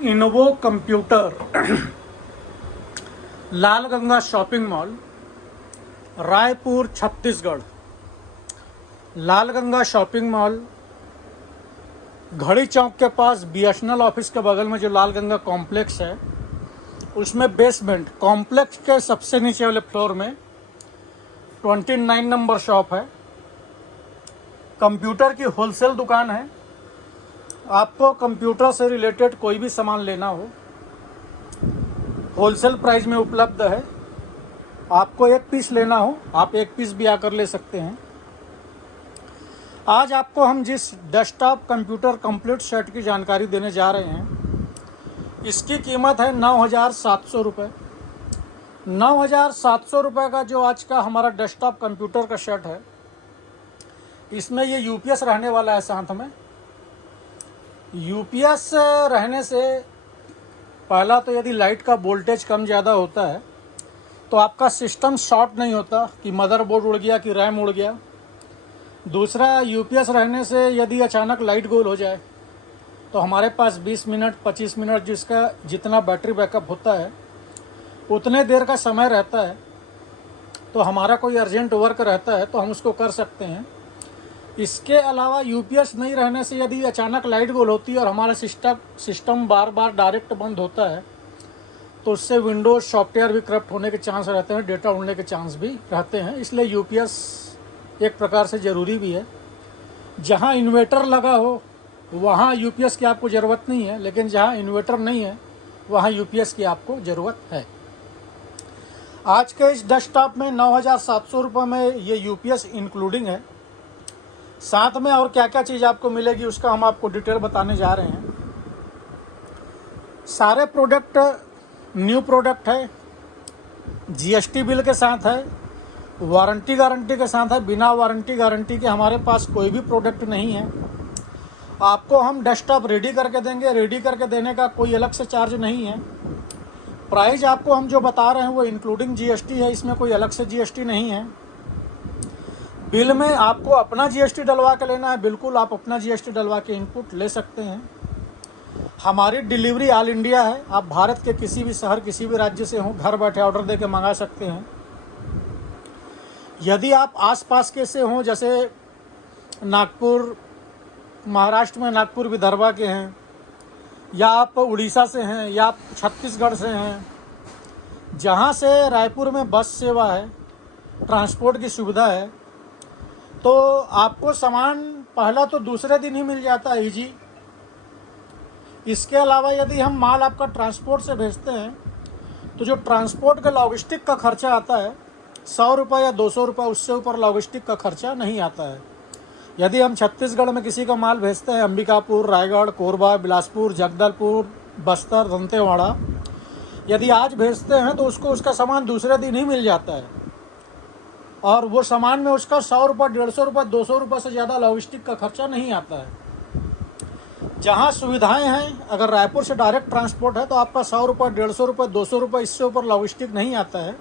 इनोवो computer Lalganga shopping mall, Raipur Chhattisgarh. Lalganga shopping mall घड़ी चौक के पास बीएसएनएल ऑफिस के बगल में जो लालगंगा कॉम्प्लेक्स है, उसमें बेसमेंट कॉम्प्लेक्स के सबसे नीचे वाले फ्लोर में 29 नंबर शॉप है। कंप्यूटर की होलसेल दुकान है। आपको कंप्यूटर से रिलेटेड कोई भी सामान लेना हो, होलसेल प्राइस में उपलब्ध है। आपको एक पीस लेना हो, आप एक पीस भी आकर ले सकते हैं। आज आपको हम जिस डेस्कटॉप कंप्यूटर कंप्लीट सेट की जानकारी देने जा रहे हैं, इसकी कीमत है 9,700 रुपये। 9,700 रुपये का जो आज का हमारा डेस्कटॉप कंप्यूटर का सेट है, इसमें ये यूपीएस रहने वाला है। साथ में यूपीएस रहने से पहला तो यदि लाइट का वोल्टेज कम ज़्यादा होता है तो आपका सिस्टम शॉर्ट नहीं होता कि मदरबोर्ड उड़ गया कि रैम उड़ गया। दूसरा, यूपीएस रहने से यदि अचानक लाइट गोल हो जाए तो हमारे पास 20 मिनट 25 मिनट जिसका जितना बैटरी बैकअप होता है उतने देर का समय रहता है। तो हमारा कोई अर्जेंट वर्क रहता है तो हम उसको कर सकते हैं। इसके अलावा यूपीएस नहीं रहने से यदि अचानक लाइट गोल होती है और हमारा सिस्टम बार बार डायरेक्ट बंद होता है तो उससे विंडोज सॉफ्टवेयर भी करप्ट होने के चांस रहते हैं, डेटा उड़ने के चांस भी रहते हैं। इसलिए यूपीएस एक प्रकार से ज़रूरी भी है। जहाँ इन्वर्टर लगा हो वहाँ यूपीएस की आपको ज़रूरत नहीं है, लेकिन जहाँ इन्वर्टर नहीं है वहाँ यूपीएस की आपको ज़रूरत है। आज के इस डेस्कटॉप में 9,700 रुपये में ये यूपीएस इंक्लूडिंग है। साथ में और क्या क्या चीज़ आपको मिलेगी उसका हम आपको डिटेल बताने जा रहे हैं। सारे प्रोडक्ट न्यू प्रोडक्ट है, जीएसटी बिल के साथ है, वारंटी गारंटी के साथ है। बिना वारंटी गारंटी के हमारे पास कोई भी प्रोडक्ट नहीं है। आपको हम डेस्कटॉप रेडी करके देंगे, रेडी करके देने का कोई अलग से चार्ज नहीं है। प्राइस आपको हम जो बता रहे हैं वो इंक्लूडिंग जीएसटी है, इसमें कोई अलग से जीएसटी नहीं है। बिल में आपको अपना जीएसटी डलवा के लेना है, बिल्कुल आप अपना जीएसटी डलवा के इनपुट ले सकते हैं। हमारी डिलीवरी ऑल इंडिया है। आप भारत के किसी भी शहर किसी भी राज्य से हों, घर बैठे ऑर्डर दे के मंगा सकते हैं। यदि आप आसपास के से हों, जैसे नागपुर, महाराष्ट्र में नागपुर विदर्भा के हैं, या आप उड़ीसा से हैं, या आप छत्तीसगढ़ से हैं, जहाँ से रायपुर में बस सेवा है, ट्रांसपोर्ट की सुविधा है, तो आपको सामान पहला तो दूसरे दिन ही मिल जाता है ईजी। इसके अलावा यदि हम माल आपका ट्रांसपोर्ट से भेजते हैं तो जो ट्रांसपोर्ट का लॉजिस्टिक का खर्चा आता है 100 रुपये या 200 रुपये, उससे ऊपर लॉजिस्टिक का खर्चा नहीं आता है। यदि हम छत्तीसगढ़ में किसी का माल भेजते हैं, अंबिकापुर, रायगढ़, कोरबा, बिलासपुर, जगदलपुर, बस्तर, दंतेवाड़ा, यदि आज भेजते हैं तो उसको उसका सामान दूसरे दिन ही मिल जाता है। और वो सामान में उसका 100 रुपये, 150 रुपये, 200 रुपये से ज़्यादा लॉजिस्टिक का खर्चा नहीं आता है। जहाँ सुविधाएं हैं, अगर रायपुर से डायरेक्ट ट्रांसपोर्ट है तो आपका 100 रुपये, 150 रुपये, 200 रुपये, इससे ऊपर लॉजिस्टिक नहीं आता है।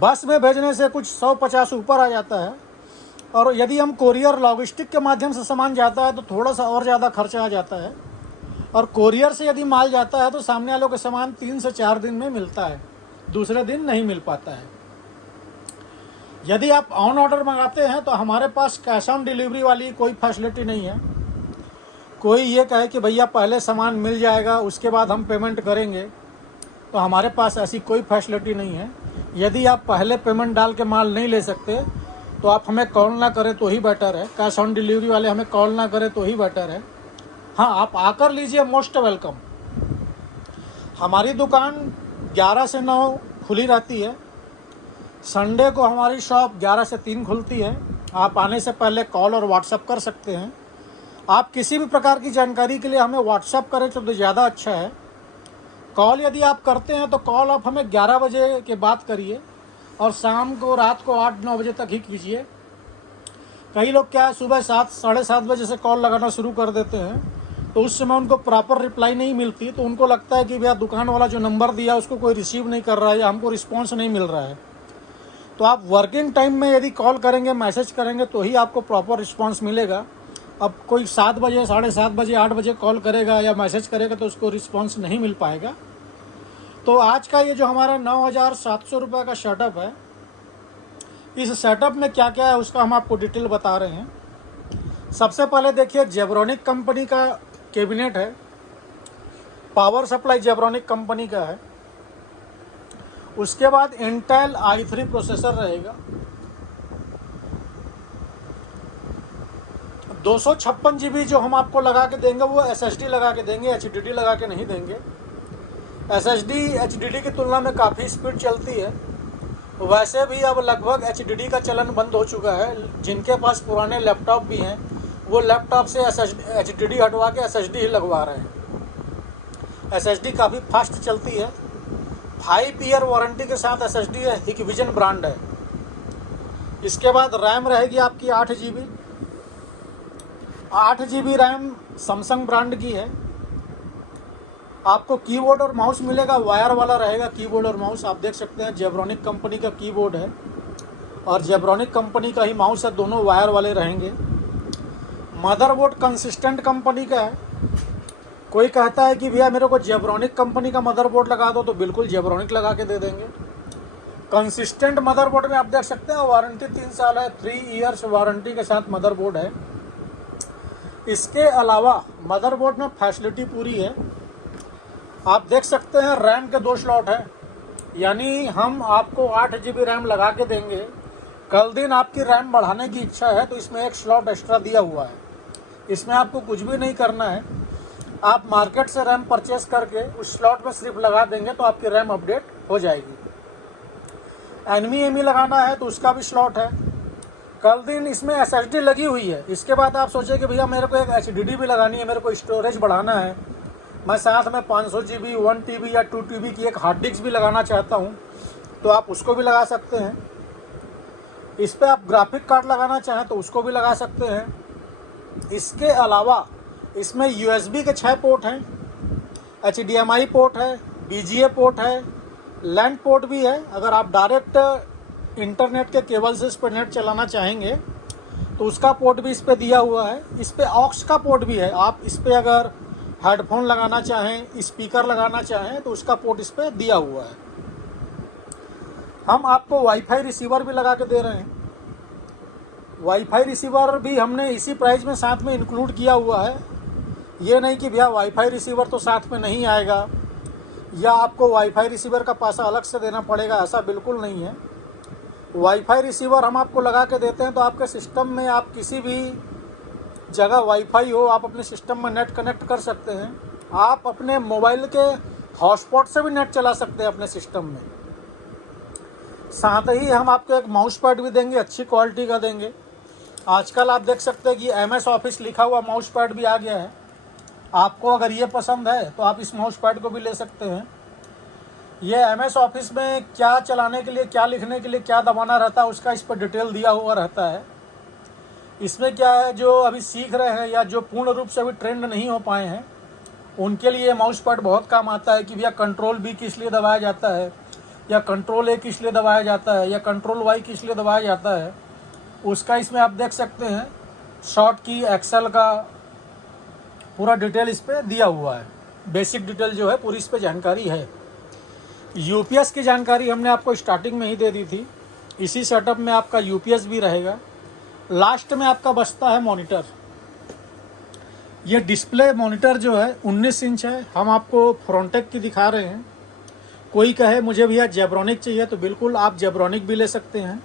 बस में भेजने से कुछ 150 ऊपर आ जाता है। और यदि हम कोरियर लॉजिस्टिक के माध्यम से सामान जाता है तो थोड़ा सा और ज़्यादा खर्चा आ जाता है। और कोरियर से यदि माल जाता है तो सामने वालों के सामान 3 से 4 दिन में मिलता है, दूसरे दिन नहीं मिल पाता है। यदि आप ऑन ऑर्डर मंगाते हैं तो हमारे पास कैश ऑन डिलीवरी वाली कोई फैसिलिटी नहीं है। कोई ये कहे कि भैया पहले सामान मिल जाएगा उसके बाद हम पेमेंट करेंगे, तो हमारे पास ऐसी कोई फैसिलिटी नहीं है। यदि आप पहले पेमेंट डाल के माल नहीं ले सकते तो आप हमें कॉल ना करें तो ही बेटर है। कैश ऑन डिलीवरी वाले हमें कॉल ना करें तो ही बेटर है। हाँ, आप आकर लीजिए, मोस्ट वेलकम। हमारी दुकान 11 से 9 खुली रहती है। संडे को हमारी शॉप 11 से 3 खुलती है। आप आने से पहले कॉल और व्हाट्सएप कर सकते हैं। आप किसी भी प्रकार की जानकारी के लिए हमें व्हाट्सएप करें तो ज़्यादा अच्छा है। कॉल यदि आप करते हैं तो कॉल आप हमें 11 बजे के बाद करिए और शाम को रात को 8-9 बजे तक ही कीजिए। कई लोग क्या है, सुबह 7 साढ़े 7 बजे से कॉल लगाना शुरू कर देते हैं, तो उस समय उनको प्रॉपर रिप्लाई नहीं मिलती, तो उनको लगता है कि भैया दुकान वाला जो नंबर दिया उसको कोई रिसीव नहीं कर रहा है या हमको रिस्पॉन्स नहीं मिल रहा है। तो आप वर्किंग टाइम में यदि कॉल करेंगे, मैसेज करेंगे तो ही आपको प्रॉपर रिस्पॉन्स मिलेगा। अब कोई 7 बजे, 7:30 बजे, 8 बजे कॉल करेगा या मैसेज करेगा तो उसको रिस्पॉन्स नहीं मिल पाएगा। तो आज का ये जो हमारा 9,700 रुपये का सेटअप है, इस सेटअप में क्या क्या है उसका हम आपको डिटेल बता रहे हैं। सबसे पहले देखिए, जेब्रॉनिक कंपनी का कैबिनेट है, पावर सप्लाई जेब्रॉनिक कंपनी का है। उसके बाद इंटेल i3 प्रोसेसर रहेगा, 256 GB जो हम आपको लगा के देंगे वो SSD लगा के देंगे, HDD लगा के नहीं देंगे। SSD HDD की तुलना में काफ़ी स्पीड चलती है। वैसे भी अब लगभग HDD का चलन बंद हो चुका है। जिनके पास पुराने लैपटॉप भी हैं वो लैपटॉप से HDD हटवा के SSD ही लगवा रहे हैं। SSD काफ़ी फास्ट चलती है। 5 ईयर वारंटी के साथ SSD है, हिकविजन ब्रांड है। इसके बाद रैम रहेगी आपकी 8 GB। 8 GB RAM Samsung brand की है। आपको कीबोर्ड और माउस मिलेगा, वायर वाला रहेगा कीबोर्ड और माउस। आप देख सकते हैं जेब्रॉनिक कंपनी का कीबोर्ड है और जेब्रॉनिक कंपनी का ही माउस है, दोनों वायर वाले रहेंगे। मदरबोर्ड कंसिस्टेंट कंपनी का है। कोई कहता है कि भैया मेरे को जेब्रॉनिक कंपनी का मदरबोर्ड लगा दो, तो बिल्कुल जेब्रॉनिक लगा के दे देंगे। कंसिस्टेंट मदरबोर्ड में आप देख सकते हैं वारंटी 3 साल है, 3 ईयर्स वारंटी के साथ मदरबोर्ड है। इसके अलावा मदरबोर्ड में फैसिलिटी पूरी है। आप देख सकते हैं रैम के 2 स्लॉट है, यानी हम आपको 8 GB रैम लगा के देंगे। कल दिन आपकी रैम बढ़ाने की इच्छा है तो इसमें 1 स्लॉट एक्स्ट्रा दिया हुआ है। इसमें आपको कुछ भी नहीं करना है, आप मार्केट से रैम परचेस करके उस स्लॉट में सिर्फ लगा देंगे तो आपकी रैम अपडेट हो जाएगी। NVMe लगाना है तो उसका भी स्लॉट है। कल दिन इसमें SSD लगी हुई है। इसके बाद आप सोचें कि भैया मेरे को एक HDD भी लगानी है, मेरे को स्टोरेज बढ़ाना है, मैं साथ में 500 GB, 1 TB या 2 TB की एक हार्ड डिस्क भी लगाना चाहता हूँ, तो आप उसको भी लगा सकते हैं। इस पर आप ग्राफिक कार्ड लगाना चाहें तो उसको भी लगा सकते हैं। इसके अलावा इसमें USB के 6 पोर्ट हैं, HDMI पोर्ट है, BGA पोर्ट है, लैंड पोर्ट भी है। अगर आप डायरेक्ट इंटरनेट के केबल से इस पर नेट चलाना चाहेंगे तो उसका पोर्ट भी इस पर दिया हुआ है। इस पर ऑक्स का पोर्ट भी है। आप इस पर अगर हेडफोन लगाना चाहें, स्पीकर लगाना चाहें तो उसका पोर्ट इस पर दिया हुआ है। हम आपको वाईफाई रिसीवर भी लगा के दे रहे हैं। वाईफाई रिसीवर भी हमने इसी प्राइस में साथ में इंक्लूड किया हुआ है। ये नहीं कि भैया वाईफाई रिसीवर तो साथ में नहीं आएगा या आपको वाईफाई रिसीवर का पैसा अलग से देना पड़ेगा, ऐसा बिल्कुल नहीं है। वाईफाई रिसीवर हम आपको लगा के देते हैं तो आपके सिस्टम में आप किसी भी जगह वाईफाई हो, आप अपने सिस्टम में नेट कनेक्ट कर सकते हैं। आप अपने मोबाइल के हॉटस्पॉट से भी नेट चला सकते हैं अपने सिस्टम में। साथ ही हम आपको एक माउस पैड भी देंगे, अच्छी क्वालिटी का देंगे। आजकल आप देख सकते हैं कि MS ऑफिस लिखा हुआ माउस पैड भी आ गया है। आपको अगर ये पसंद है तो आप इस माउस पैड को भी ले सकते हैं। ये MS ऑफिस में क्या चलाने के लिए, क्या लिखने के लिए क्या दबाना रहता है उसका इस पर डिटेल दिया हुआ रहता है। इसमें क्या है, जो अभी सीख रहे हैं या जो पूर्ण रूप से अभी ट्रेंड नहीं हो पाए हैं उनके लिए माउस पैड बहुत काम आता है कि भैया कंट्रोल B किस लिए दबाया जाता है, या कंट्रोल A किस लिए दबाया जाता है, या कंट्रोल Y किस लिए दबाया जाता है, उसका इसमें आप देख सकते हैं। शॉर्ट की, एक्सेल का पूरा डिटेल इस पर दिया हुआ है। बेसिक डिटेल जो है पूरी इस पर जानकारी है। UPS की जानकारी हमने आपको स्टार्टिंग में ही दे दी थी। इसी सेटअप में आपका UPS भी रहेगा। लास्ट में आपका बचता है मॉनिटर। ये डिस्प्ले मॉनिटर जो है 19 इंच है। हम आपको फ्रॉन्टेक की दिखा रहे हैं। कोई कहे मुझे भैया जेब्रॉनिक चाहिए तो बिल्कुल आप जेब्रॉनिक भी ले सकते हैं।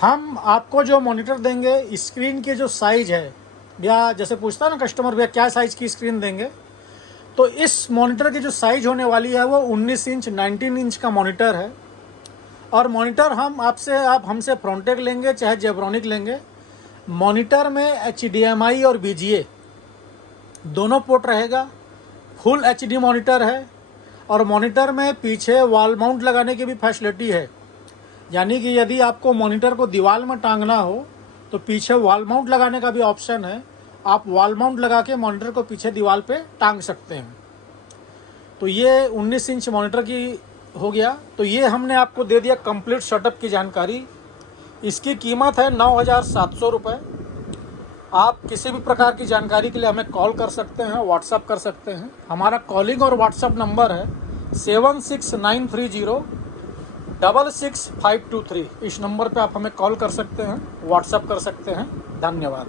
हम आपको जो मॉनिटर देंगे, स्क्रीन की जो साइज़ है, भैया जैसे पूछता है ना कस्टमर, भैया क्या साइज़ की स्क्रीन देंगे, तो इस मॉनिटर की जो साइज़ होने वाली है वो 19 इंच 19 इंच का मॉनिटर है। और मॉनिटर आप हमसे फ्रॉन्टेक लेंगे चाहे जेब्रॉनिक लेंगे, मॉनिटर में HDMI और BGA दोनों पोर्ट रहेगा। फुल HD मॉनिटर है और मॉनिटर में पीछे वॉल माउंट लगाने की भी फैसिलिटी है। यानी कि यदि आपको मॉनिटर को दीवार में टांगना हो तो पीछे वॉल माउंट लगाने का भी ऑप्शन है। आप वॉल माउंट लगा के मॉनिटर को पीछे दीवार पे टांग सकते हैं। तो ये 19 इंच मॉनिटर की हो गया। तो ये हमने आपको दे दिया कंप्लीट सेटअप की जानकारी। इसकी कीमत है 9,700 रुपये। आप किसी भी प्रकार की जानकारी के लिए हमें कॉल कर सकते हैं, व्हाट्सअप कर सकते हैं। हमारा कॉलिंग और व्हाट्सअप नंबर है 7693066523। इस नंबर पे आप हमें कॉल कर सकते हैं, व्हाट्सअप कर सकते हैं। धन्यवाद।